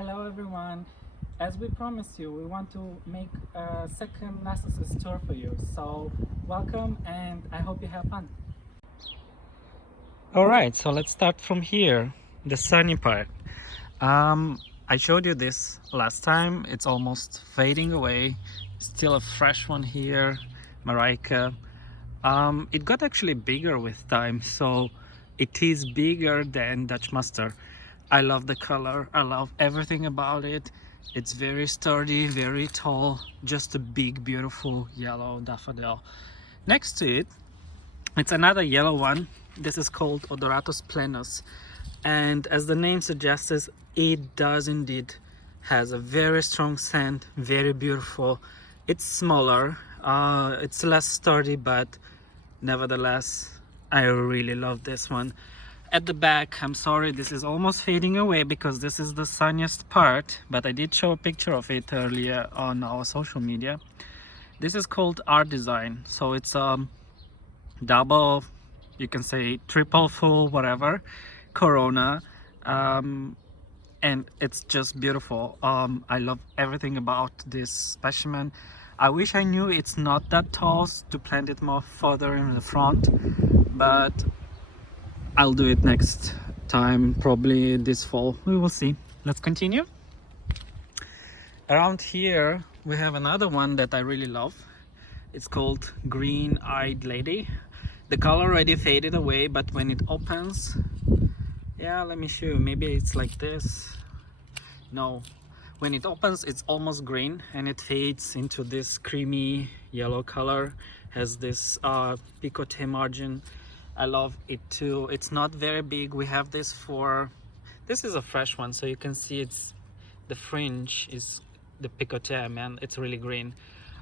Hello everyone. As we promised you, we want to make a second Narcissus tour for you. So welcome and I hope you have fun. Alright, so let's start from here, the sunny part. I showed you this last time. It's almost fading away. Still a fresh one here, Marika. It got actually bigger with time, so it is bigger than Dutch Mustard. I love the color, I love everything about it. It's very sturdy, very tall, just a big beautiful yellow daffodil. Next to it, it's another yellow one. This is called Odoratus plenus, and as the name suggests, it does indeed has a very strong scent, very beautiful. It's smaller, it's less sturdy, but nevertheless I really love this one. At the back, I'm sorry, this is almost fading away because this is the sunniest part, but I did show a picture of it earlier on our social media. This is called Art Design, so it's double, you can say triple full, whatever, Corona, and it's just beautiful. I love everything about this specimen. I wish I knew it's not that tall to plant it more further in the front, but I'll do it next time, probably this fall. We will see. Let's continue. Around here we have another one that I really love. It's called Green-Eyed Lady. The color already faded away, but when it opens, yeah, let me show you. Maybe it's like this. No, when it opens it's almost green and it fades into this creamy yellow color. Has this picote margin. I love it too. It's not very big. We have this for, this is a fresh one, so you can see it's, the fringe is the picote, man, it's really green.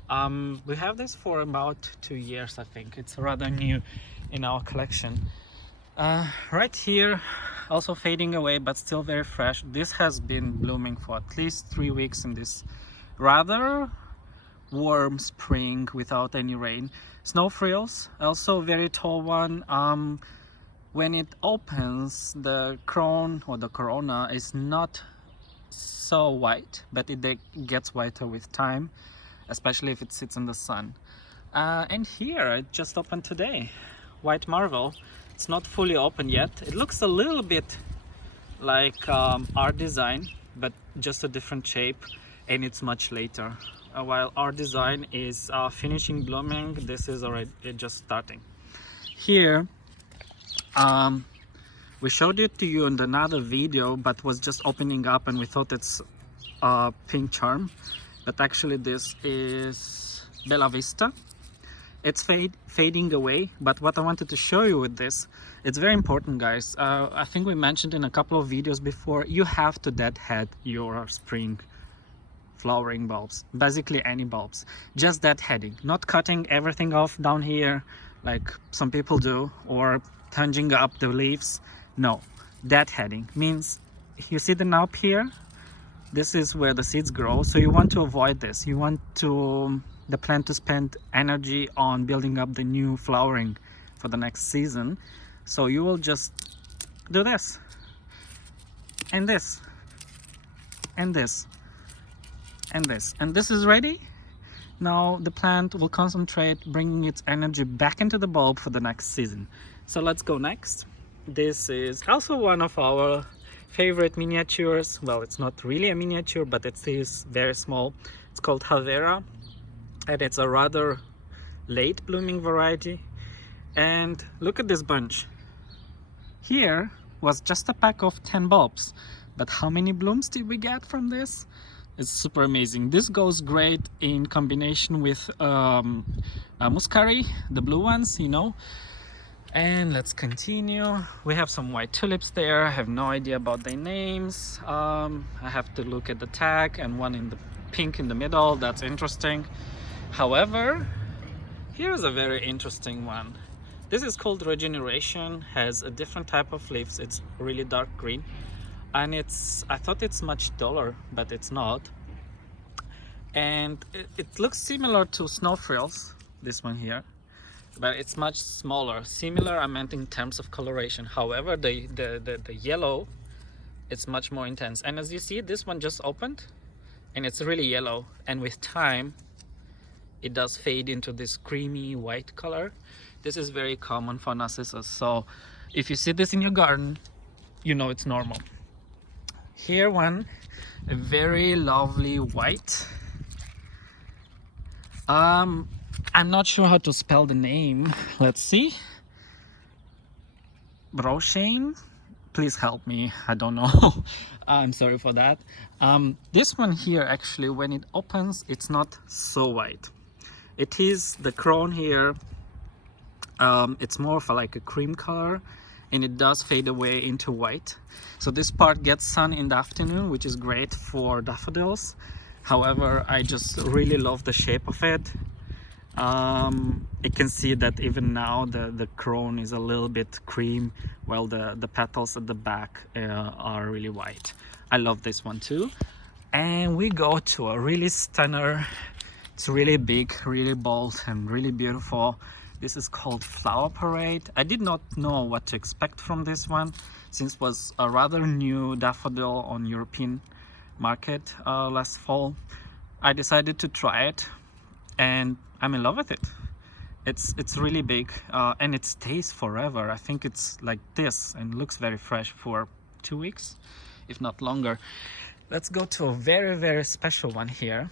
We have this for about 2 years, I think. It's rather new in our collection. Right here, also fading away, but still very fresh. This has been blooming for at least 3 weeks in this rather warm spring without any rain. Snow frills, also very tall one. When it opens, the crown or the corona is not so white, but it gets whiter with time, especially if it sits in the sun. And here, it just opened today, White Marvel. It's not fully open yet. It looks a little bit like Art Design, but just a different shape, and it's much later. While Art Design is finishing blooming, this is already just starting. Here, we showed it to you in another video, but was just opening up and we thought it's Pink Charm, but actually this is Bella Vista. It's fading away, but what I wanted to show you with this, it's very important, guys. I think we mentioned in a couple of videos before, you have to deadhead your spring flowering bulbs, basically any bulbs, just deadheading, not cutting everything off down here like some people do, or tunging up the leaves. No, deadheading means, you see the knob here, this is where the seeds grow, so you want to avoid this. You want the plant to spend energy on building up the new flowering for the next season, so you will just do this and this and this and this, and this is ready. Now the plant will concentrate bringing its energy back into the bulb for the next season. So let's go next. This is also one of our favorite miniatures. Well, it's not really a miniature, but it is very small. It's called Havera, and it's a rather late blooming variety. And look at this bunch. Here was just a pack of 10 bulbs, but how many blooms did we get from this? It's super amazing. This goes great in combination with muscari, the blue ones, you know. And let's continue. We have some white tulips there. I have no idea about their names. I have to look at the tag, and one in the pink in the middle. That's interesting. However, here's a very interesting one. This is called Regeneration, has a different type of leaves. It's really dark green. And I thought it's much duller, but it's not. And it looks similar to Snow Frills, this one here, but it's much smaller. Similar, I meant in terms of coloration. However, the yellow it's much more intense. And as you see, this one just opened and it's really yellow, and with time it does fade into this creamy white color. This is very common for Narcissus, so if you see this in your garden, you know it's normal. Here one, a very lovely white. I'm not sure how to spell the name. Let's see. Broshane, please help me, I don't know. I'm sorry for that. This one here, actually, when it opens, it's not so white. It is the crown here, it's more of like a cream color, and it does fade away into white. So this part gets sun in the afternoon, which is great for daffodils. However, I just really love the shape of it. You can see that even now the crown is a little bit cream, while the petals at the back are really white. I love this one too. And we go to a really stunner. It's really big, really bold, and really beautiful. This is called Flower Parade. I did not know what to expect from this one, since it was a rather new daffodil on European market last fall. I decided to try it, and I'm in love with it. It's really big, and it stays forever. I think it's like this and looks very fresh for 2 weeks, if not longer. Let's go to a very, very special one here.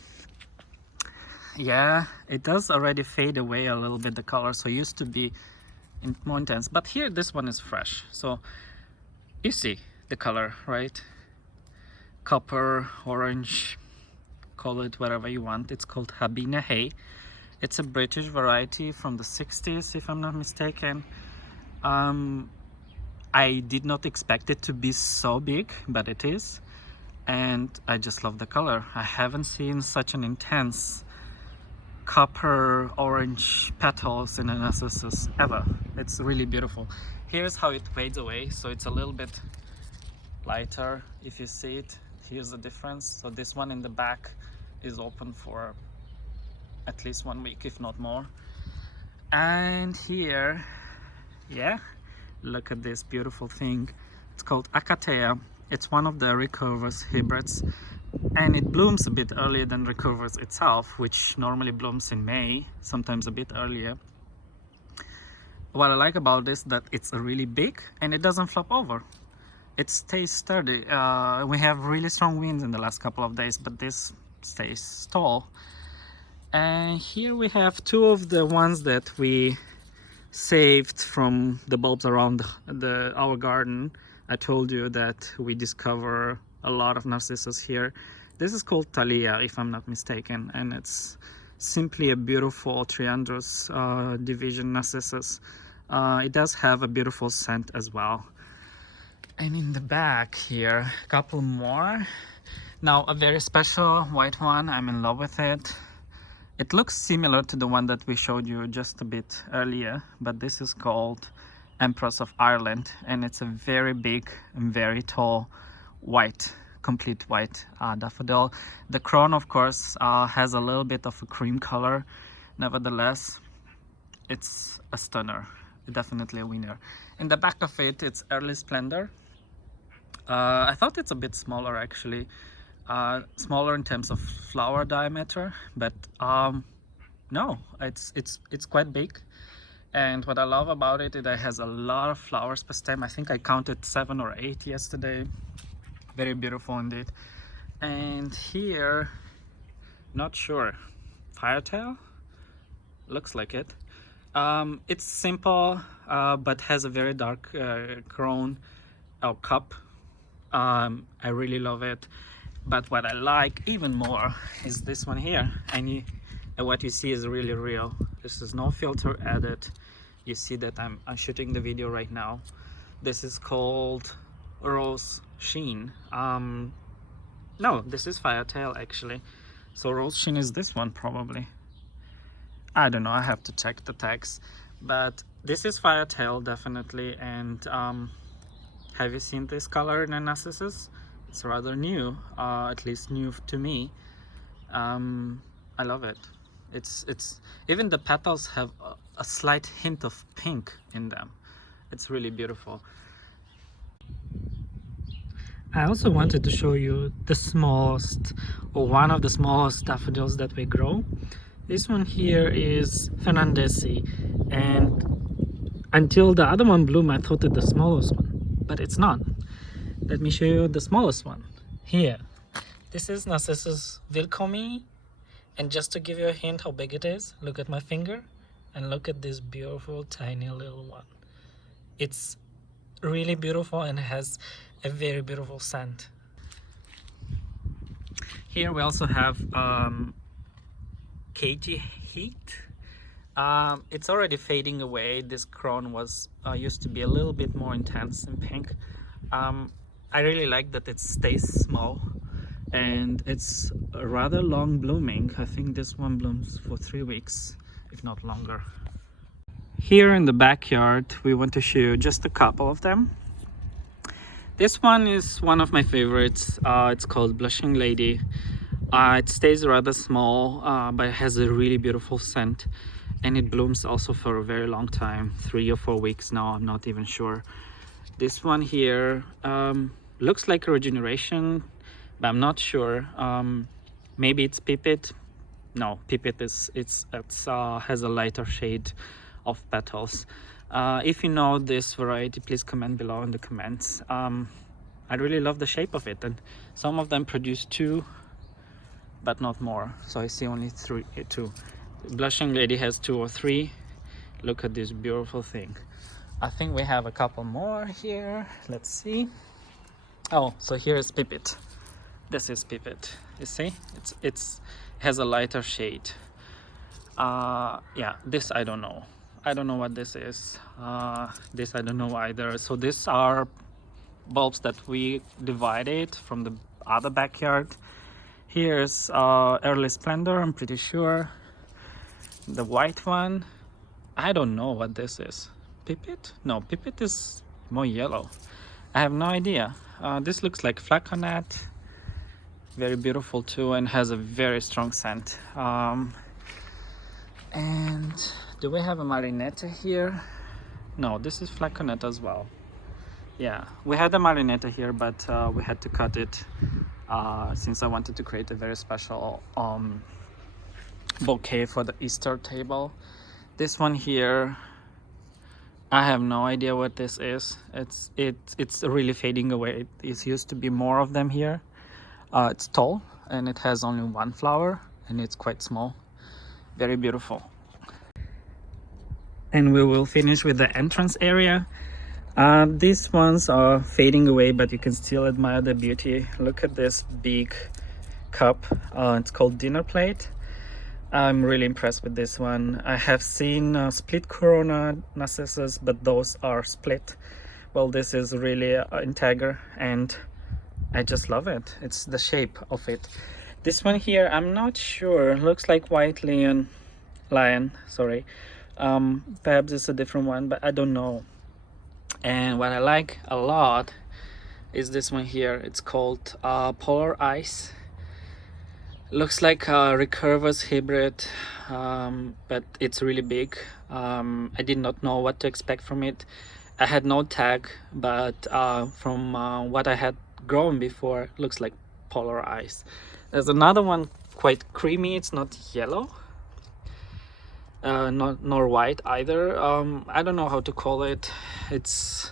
Yeah, it does already fade away a little bit, the color, so it used to be more intense, but here this one is fresh. So you see the color, right? Copper, orange, call it whatever you want. It's called Habina Hay. It's a British variety from the 60s, if I'm not mistaken. I did not expect it to be so big, but it is, and I just love the color. I haven't seen such an intense copper orange petals in a Narcissus ever. It's really beautiful. Here's how it fades away, so it's a little bit lighter. If you see it, here's the difference. So this one in the back is open for at least 1 week, if not more. And here, yeah, look at this beautiful thing. It's called Acatea. It's one of the recurvus hybrids, and it blooms a bit earlier than recurvus itself, which normally blooms in May, sometimes a bit earlier. What I like about this, that it's really big and it doesn't flop over. It stays sturdy. We have really strong winds in the last couple of days, but this stays tall. And here we have two of the ones that we saved from the bulbs around our garden. I told you that we discover a lot of Narcissus here. This is called Thalia, if I'm not mistaken, and it's simply a beautiful triandrous division Narcissus. It does have a beautiful scent as well. And in the back here, a couple more. Now a very special white one, I'm in love with it. It looks similar to the one that we showed you just a bit earlier, but this is called Empress of Ireland, and it's a very big and very tall white, complete white daffodil. The crown, of course, has a little bit of a cream color. Nevertheless, it's a stunner, definitely a winner. In the back of it, it's Early Splendor. I thought it's a bit smaller, actually. Smaller in terms of flower diameter, but no, it's quite big. And what I love about it, it has a lot of flowers per stem. I think I counted 7 or 8 yesterday. Very beautiful indeed. And here, not sure, Firetail? Looks like it. It's simple, but has a very dark crown or cup. I really love it. But what I like even more is this one here. And what you see is really real. There's no filter added. You see that I'm shooting the video right now. This is called Rose Sheen. No, this is Firetail actually. So Rose Sheen is this one probably. I don't know, I have to check the tags. But this is Firetail definitely. And have you seen this color in a Narcissus? It's rather new, at least new to me. I love it. It's even the petals have a slight hint of pink in them. It's really beautiful. I also wanted to show you the smallest, or one of the smallest daffodils that we grow. This one here is Fernandesi, and until the other one bloomed I thought it the smallest one, but it's not. Let me show you the smallest one here. This is Narcissus Wilkomi, and just to give you a hint how big it is, look at my finger and look at this beautiful tiny little one. It's really beautiful and has a very beautiful scent. Here we also have KG Heat. It's already fading away. This crown was used to be a little bit more intense in pink. I really like that it stays small and it's rather long blooming. I think this one blooms for 3 weeks, if not longer. Here in the backyard we want to show you just a couple of them. This one is one of my favorites. It's called Blushing Lady. It stays rather small, but it has a really beautiful scent, and it blooms also for a very long time, 3 or 4 weeks now, I'm not even sure. This one here looks like a regeneration, but I'm not sure. Maybe it's Pipit. No, Pipit has a lighter shade of petals. If you know this variety, please comment below in the comments. I really love the shape of it, and some of them produce 2 but not more, so I see only 2. Blushing Lady has 2 or 3. Look at this beautiful thing. I think we have a couple more here. Let's see. Oh, so here is Pipit. This is Pipit. You see, it has a lighter shade. Yeah, this I don't know. I don't know what this is. This I don't know either. So these are bulbs that we divided from the other backyard. Here's Early Splendor, I'm pretty sure. The white one, I don't know what this is. Pipit? No, Pipit is more yellow. I have no idea. This looks like Flaconet. Very beautiful too, and has a very strong scent. And do we have a Marinetta here? No, this is Flaconet as well. Yeah, we had a Marinetta here, but we had to cut it since I wanted to create a very special bouquet for the Easter table. This one here, I have no idea what this is. It's really fading away. It used to be more of them here. It's tall and it has only 1 flower and it's quite small. Very beautiful. And we will finish with the entrance area. These ones are fading away, but you can still admire the beauty. Look at this big cup. It's called Dinner Plate. I'm really impressed with this one. I have seen split Corona Narcissus, but those are split. Well, this is really integer and I just love it. It's the shape of it. This one here, I'm not sure. Looks like White Lion. Sorry. Perhaps it's a different one, but I don't know. And what I like a lot is this one here. It's called Polar Ice. Looks like a recurvous hybrid, but it's really big. I did not know what to expect from it. I had no tag, but from what I had grown before, looks like Polar Ice. There's another one quite creamy. It's not yellow, nor white either. I don't know how to call it. It's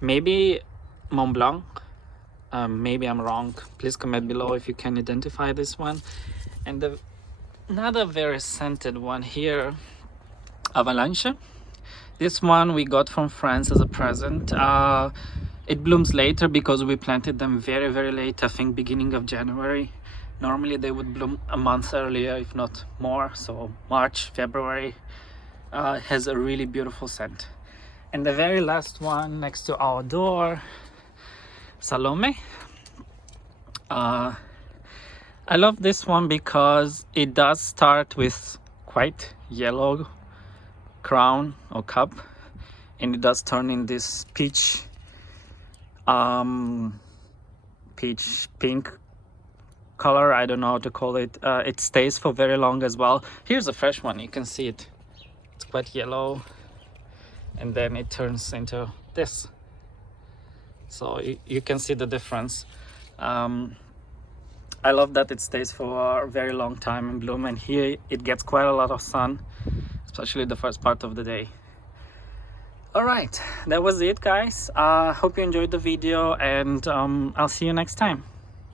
maybe Mont Blanc. Maybe I'm wrong. Please comment below if you can identify this one. And another very scented one here, Avalanche. This one we got from France as a present. It blooms later because we planted them very, very late. I think beginning of January. Normally they would bloom a month earlier, if not more. So March, February. Has a really beautiful scent. And the very last one next to our door, Salome. I love this one because it does start with quite yellow crown or cup, and it does turn in this peach pink color. I don't know how to call it. It stays for very long as well. Here's a fresh one. You can see it. It's quite yellow, and then it turns into this. so you can see the difference. I love that it stays for a very long time in bloom, and here it gets quite a lot of sun, especially the first part of the day. All right, that was it, guys. Hope you enjoyed the video, and I'll see you next time.